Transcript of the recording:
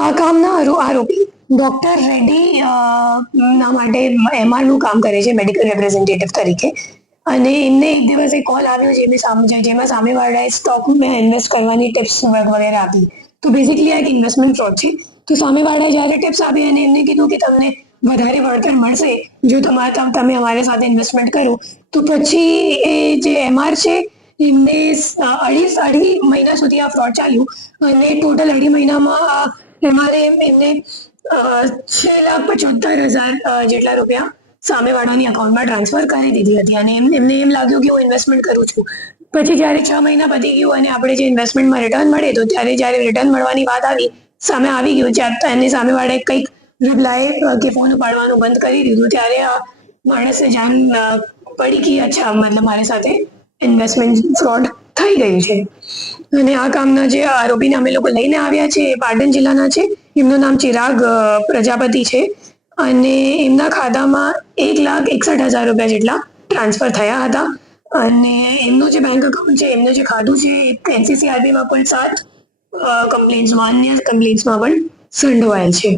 આ કામના આરોપી ડોક્ટર રેડ્ડી ના માટે એમઆરનું કામ કરે છે, મેડિકલ રિપ્રેઝેન્ટેટિવ તરીકે. અને એમને એક દિવસ એક કોલ આવ્યો જેમાં સામેવાળાએ સ્ટોકમાં ઇન્વેસ્ટ કરવાની ટિપ્સ વગેરે આપી. તો બેઝિકલી આ એક ઇન્વેસ્ટમેન્ટ ફ્રોડ છે. તો સામેવાળાએ જ્યારે ટિપ્સ આપી અને એમને કીધું કે તમને વધારે વળતર મળશે જો તમે અમારી સાથે ઇન્વેસ્ટમેન્ટ કરો. તો પછી એ જે એમઆર છે એમને અઢી મહિના સુધી આ ફ્રોડ ચાલ્યું અને ટોટલ અઢી મહિનામાં એમઆરએ એમને 6,75,000 જેટલા રૂપિયા સામેવાળાની અકાઉન્ટમાં ટ્રાન્સફર કરી દીધી હતી. અને એમને એમ લાગ્યું કે હું ઇન્વેસ્ટમેન્ટ કરું છું. પછી જ્યારે 6 મહિના પતી ગયું અને આપણે જે ઇન્વેસ્ટમેન્ટમાં રિટર્ન મળે તો જ્યારે રિટર્ન મળવાની વાત આવી ગયું ત્યારે એની સામેવાળાએ કંઈક રિપ્લાય કે ફોન ઉપાડવાનું બંધ કરી દીધું. ત્યારે આ માણસને જાણ પડી કે અચ્છા મતલબ મારી સાથે ઇન્વેસ્ટમેન્ટ ફ્રોડ થઈ ગયું છે. અને આ કામના જે આરોપીને અમે લોકો લઈને આવ્યા છે એ પાટણ જિલ્લાના છે. એમનું નામ ચિરાગ પ્રજાપતિ છે અને એમના ખાતામાં 1,61,000 રૂપિયા જેટલા ટ્રાન્સફર થયા હતા. અને એમનું જે બેંક એકાઉન્ટ છે, એમનું જે ખાતું છે, એનસીસીઆરબીમાં કુલ 7 કમ્પ્લેન્ટ્સમાં અન્ય કમ્પ્લેન્ટ્સમાં પણ સંડોવાયેલ છે.